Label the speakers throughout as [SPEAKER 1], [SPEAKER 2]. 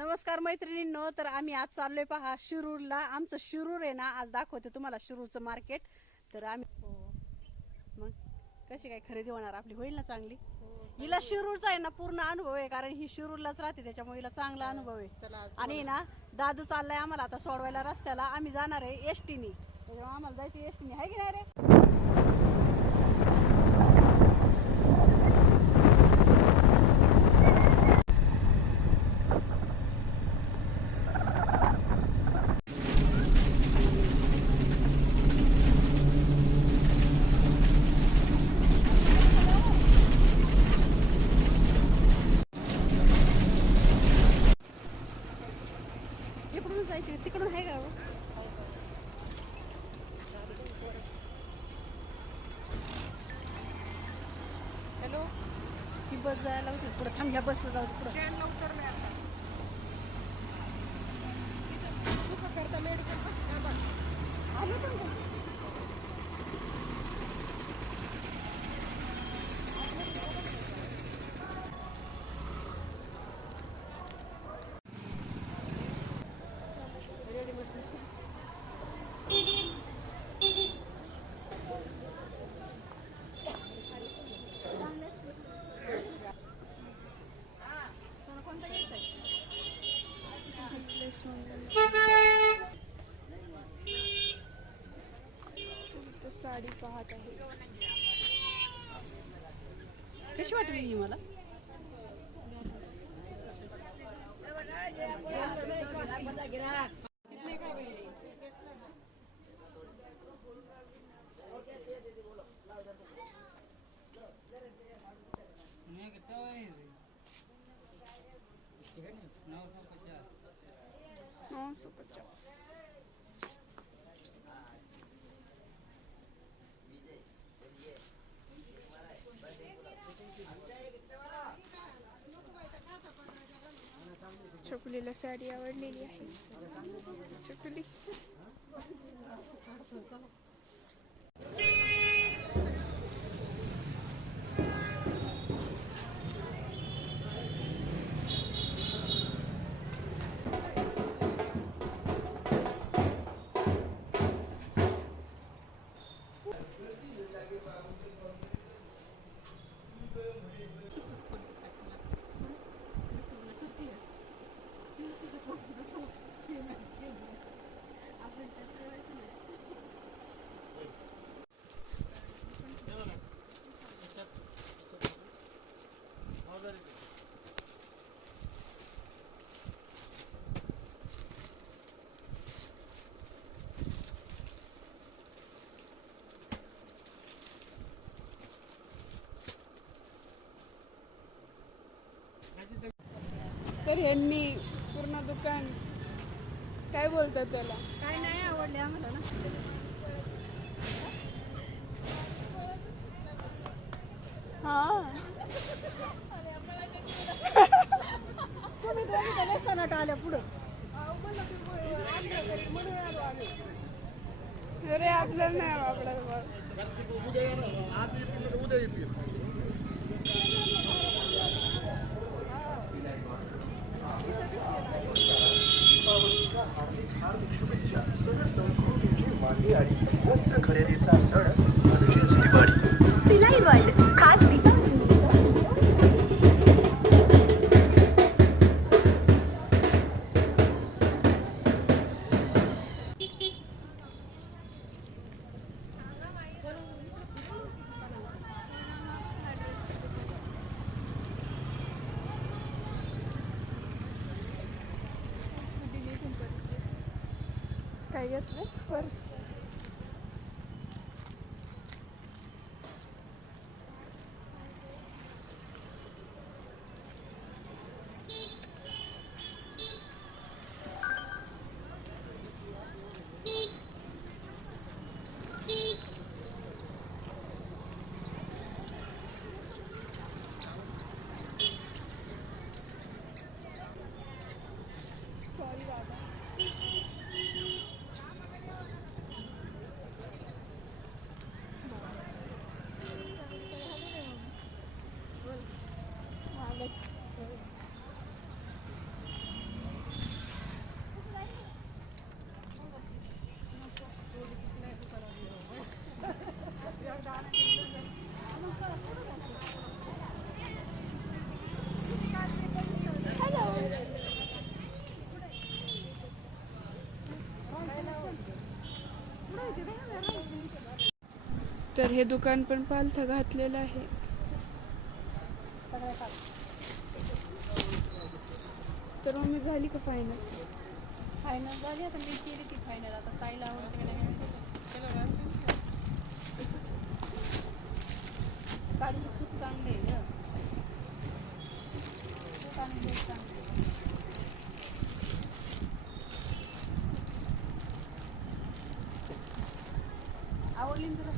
[SPEAKER 1] नमस्कार मैत्रिणींनो तर आम्ही आज चाललोय पहा शिरूरला. आमचं शिरूर आहे ना आज दाखवते तुम्हाला शिरूरचं मार्केट. तर आम्ही मग कशी काय खरेदी होणार? आपली होईल ना चांगली? हिला शिरूरचा आहे ना पूर्ण अनुभव आहे कारण ही शिरूरलाच राहते त्याच्यामुळे हिला चांगला अनुभव आहे. आणि ना दादू चाललाय आम्हाला आता सोडवायला रस्त्याला. आम्ही जाणार आहे एस टीनी त्याच्यामुळे आम्हाला जायची एस टीनी आहे की नाही रे इकडून जायची तिकडून आहे का हो? हॅलो ही बस जायला होती पुढे थांब ह्या बसला जाऊ पुढे. कोणा- कोणता घ्यायचा आहे?
[SPEAKER 2] सीडलेस साडी पाहत आहे.
[SPEAKER 1] कशी वाटली ही मला?
[SPEAKER 2] नौ सौ पचास चकुलीला साडी आवडलेली आहे चकुली तर ह्यांनी पूर्ण दुकान काय बोलतात त्याला?
[SPEAKER 1] काय नाही आवडले आम्हाला ना.
[SPEAKER 2] हा.
[SPEAKER 1] तुम्ही आल्या पुढं.
[SPEAKER 2] अरे आपल्याला नाही आपल्याला
[SPEAKER 3] उद्या येणार आज येतील.
[SPEAKER 4] वस्त्र खरेदीचा सण
[SPEAKER 5] सिलाई वर्ल्ड खास दीपावली
[SPEAKER 2] काय घेतलं? पर्स. तर हे दुकान पण पालथं घातलेलं आहे
[SPEAKER 1] काढ.
[SPEAKER 2] तर मग मी झाली का फायनल
[SPEAKER 1] फायनल झाली आता मी केली ती फायनल आता ताईला आवडते का नाही माहिती. साडीचं सूत चांगलं आहे गं. सूत आणि लेस चांगलं आहे. आवडली ना तुला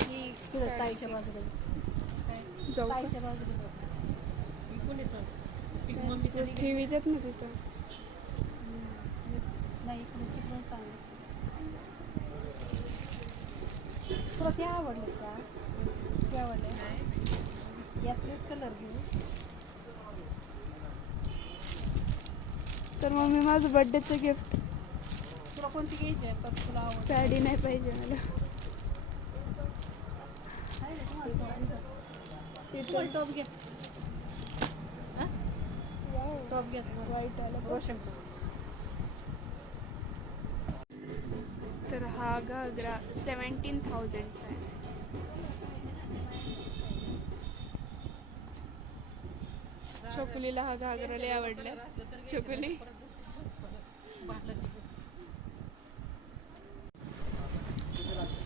[SPEAKER 1] ही तिथं ताईच्या बाजूला
[SPEAKER 2] जाऊ ठेवी देत ना तिथं
[SPEAKER 1] नाही. तुला ते आवडले का ते आवडले यातलेच कलर घेऊ
[SPEAKER 2] तर मग मी माझं बड्डेचं गिफ्ट
[SPEAKER 1] तुला कोणती घ्यायची आहे पण तुला
[SPEAKER 2] साडी नाही पाहिजे मला
[SPEAKER 1] आहे ना तुम्हाला
[SPEAKER 2] तिथं
[SPEAKER 1] टॉप घे टॉप घे
[SPEAKER 2] व्हाईट आला
[SPEAKER 1] रोशन
[SPEAKER 2] तर हा घागरा सेवन्टीन थाउजंडचा आहे. छोकुलीला हा घागरा लय आवडला. छोकुली.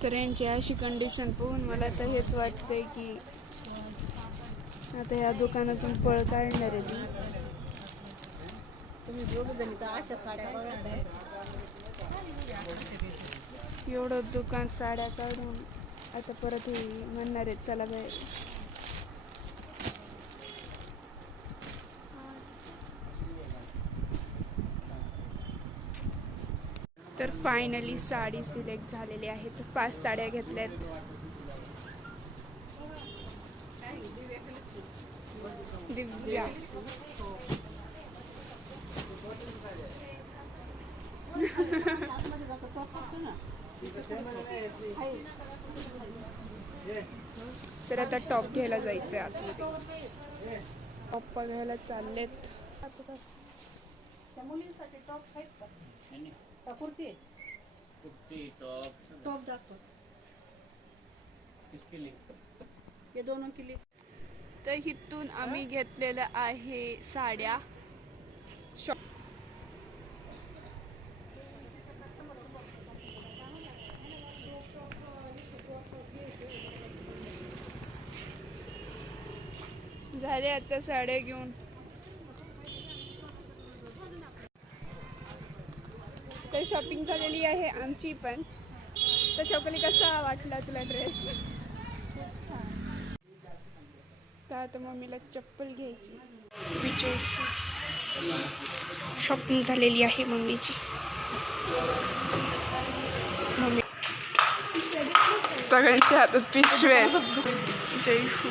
[SPEAKER 2] तर यांची अशी कंडिशन पाहून मला तर हेच वाटतंय की आता ह्या दुकानातून पळ काढणार आहे
[SPEAKER 1] तुम्ही दोघ जणी तर अशा साड्या
[SPEAKER 2] एवढं दुकान साड्या काढून आता परत हे म्हणणार आहेत चला बाहेर तर फायनली साडी सिलेक्ट झालेली आहे. तर पाच साड्या घेतल्यात. दिव्या
[SPEAKER 1] आतमध्ये जातो टॉप करतो ना आहे.
[SPEAKER 2] तर आता टॉप घ्यायला जायचंय आतमध्ये. टॉप घ्यायला चाललेत.
[SPEAKER 1] त्या मुलींसाठी टॉप आहेत का का कुर्ती आहे
[SPEAKER 6] कुर्ती टॉप.
[SPEAKER 1] टॉप दाखव.
[SPEAKER 6] किसके लिए
[SPEAKER 1] हे दोन किली.
[SPEAKER 2] तर इथून आम्ही घेतलेलं आहे साड्या. शॉप झाले आता साड्या घेऊन. तर शॉपिंग झालेली आहे आमची पण. तर चौकली कसा वाटला तुला ड्रेस तर आता मम्मीला चप्पल घ्यायची. विजय शॉपिंग झालेली आहे मम्मीची. मम्मी. सगळ्यांच्या हातात पिशवे आहेत. जय शू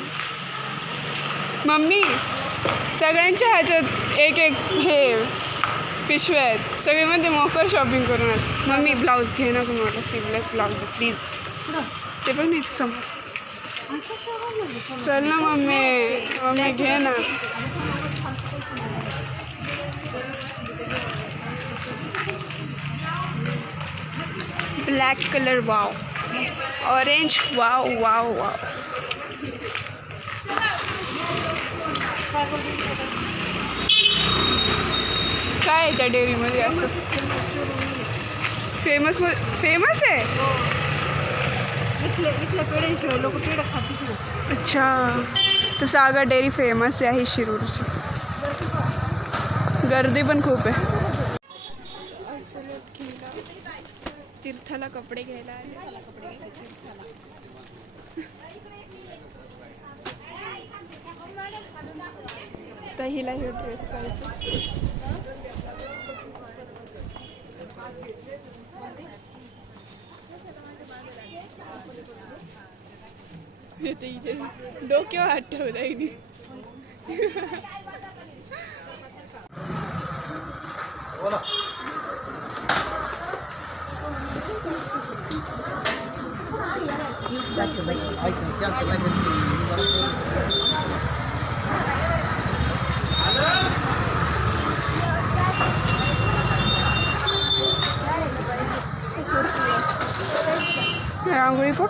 [SPEAKER 2] मम्मी सगळ्यांच्या हातात एक एक हे पिशवे आहेत. सगळे मध्ये मोकर शॉपिंग करून. मम्मी ब्लाऊज घे ना मोठा सिवलेस ब्लाऊज प्लीज ते पण नाही समोर. चल ना मम्मी मम्मी घे ना। Black colour wow orange wow wow wow काय आहे त्या डेअरीमध्ये फ़ेमस फ़ेमस आहे
[SPEAKER 1] इथले इथल्या पेढ्यांशिवाय लोक पेढं खातील नाही.
[SPEAKER 2] अच्छा. तर सागा डेअरी फेमस आहे शिरूरची. गर्दी पण खूप आहे. तीर्थाला कपडे घ्यायला आले. तर हिला हे ड्रेस पाहिजे.
[SPEAKER 1] જતી છે ડોક્યો આટો દઈની બોલો ચાલશે
[SPEAKER 4] ભાઈ ક્યાં
[SPEAKER 1] છે ભાઈ 那我就不。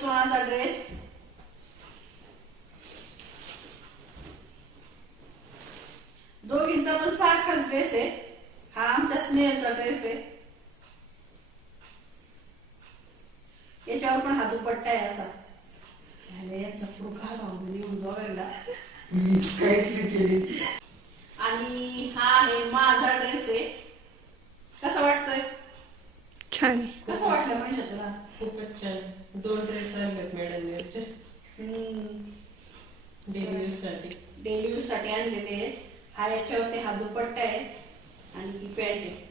[SPEAKER 1] हा आहे सोनाचा ड्रेस दोघींचा पण सारखाच ड्रेस आहे हा आमच्या स्नेहचा ड्रेस आहे याच्यावर पण हा दुपट्टा आहे असा अरे, याचा पुढं घालावा म्हणे येऊन बघायला
[SPEAKER 4] मी काय केली
[SPEAKER 1] आणि हा आहे माझा ड्रेस आहे कसं वाटतंय
[SPEAKER 2] छान.
[SPEAKER 1] कसं वाटलं म्हणजे तुला
[SPEAKER 7] खूपच छान. दोन ड्रेस आणलेत मॅडम यांचे डेली यूजसाठी.
[SPEAKER 1] डेली यूजसाठी आणलेले आहेत हा याच्यावरती हा दुपट्टा आहे आणि ही पॅन्ट आहे.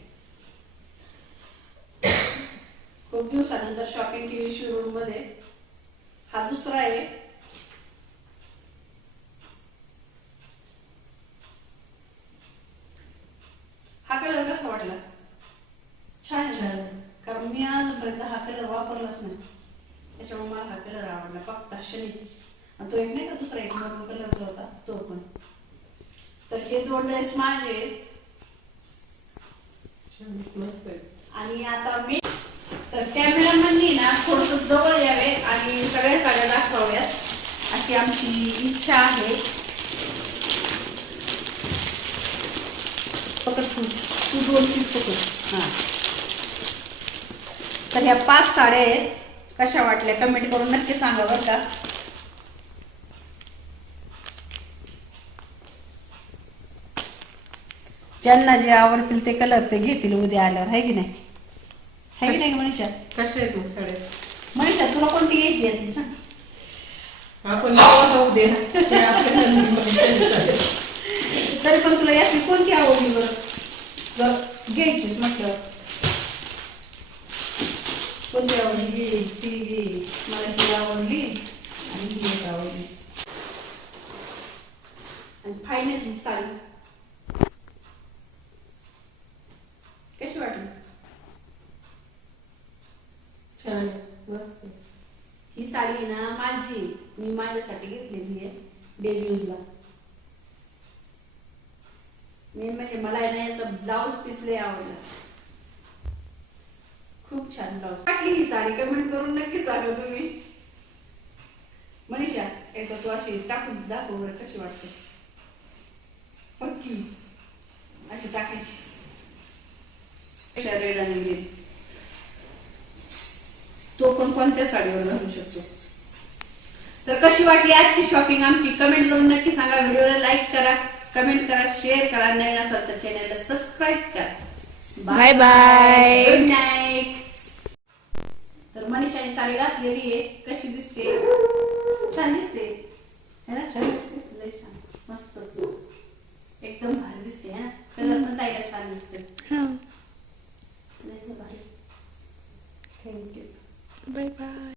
[SPEAKER 1] खूप दिवसानंतर शॉपिंग केली शिरूरमध्ये. हा दुसरा आहे. हा कलर कसा वाटला छान आहे.
[SPEAKER 7] छान.
[SPEAKER 1] कारण मी अजूनपर्यंत हा कलर वापरलाच नाही त्याच्यामुळे मला हा कलर आवडला फक्त शनीच आणि तो एक नाही का दुसरा एक मरून कलरचा होता तो पण तर हे दोन ड्रेस माझे आहेत आणि आता मी तर कॅमेरामॅननी ना थोडस जवळ यावे आणि सगळ्या साड्या दाखवाव्यात अशी आमची इच्छा आहे पकड तू तू दोन तीन पकड हां तर ह्या पाच साड्या आहेत. कशा वाटल्या? कमेंट करून नक्की सांगा बरं का. ज्यांना जे आवडतील ते कलर ते घेतील उद्या आल्यावर. आहे की नाही? आहे की नाही मनीषा?
[SPEAKER 7] कशा आहेत मग साड्या?
[SPEAKER 1] मनीषा तुला कोणती घ्यायची आहे ती सांग.
[SPEAKER 7] आपण.
[SPEAKER 1] तरी पण तुला याची कोणती आवडली बरं? घ्यायचीच म्हटलं आवडली
[SPEAKER 7] ती
[SPEAKER 1] मला ही आवडली आणि ही एक आवडली आणि फायनल साडी कशी वाटली
[SPEAKER 7] छान. मस्त.
[SPEAKER 1] ही साडी ना माझी मी माझ्यासाठी घेतलेली आहे डेली यूजला मेन म्हणजे मला ना याचा ब्लाऊज पीस लय आवडला खूप छान ब्लाऊज टाकली ही साडी कमेंट करून नक्की सांगा तुम्ही. मनीषा एकदा तू अशी टाकून दाखव कशी वाटते. पक्की अशी टाकायची. रेड आणि green. तो पण कोणत्या साडीवर घालू शकतो? तर कशी वाटली आजची शॉपिंग आमची? कमेंट करून नक्की सांगा. व्हिडिओला लाईक करा कमेंट करा शेअर करा. नवीन असाल तर चॅनलला सबस्क्राईब करा.
[SPEAKER 2] Bye bye.
[SPEAKER 1] गुड नाईट तर मनीषाने साडी घातलेली आहे कशी दिसते? छान दिसते. है ना? छान दिसते. लय छान. मस्तच. एकदम भारी दिसते है ना? कलर पण ताईला छान दिसते
[SPEAKER 2] हां.
[SPEAKER 1] लयच भारी.
[SPEAKER 7] Thank you
[SPEAKER 2] bye bye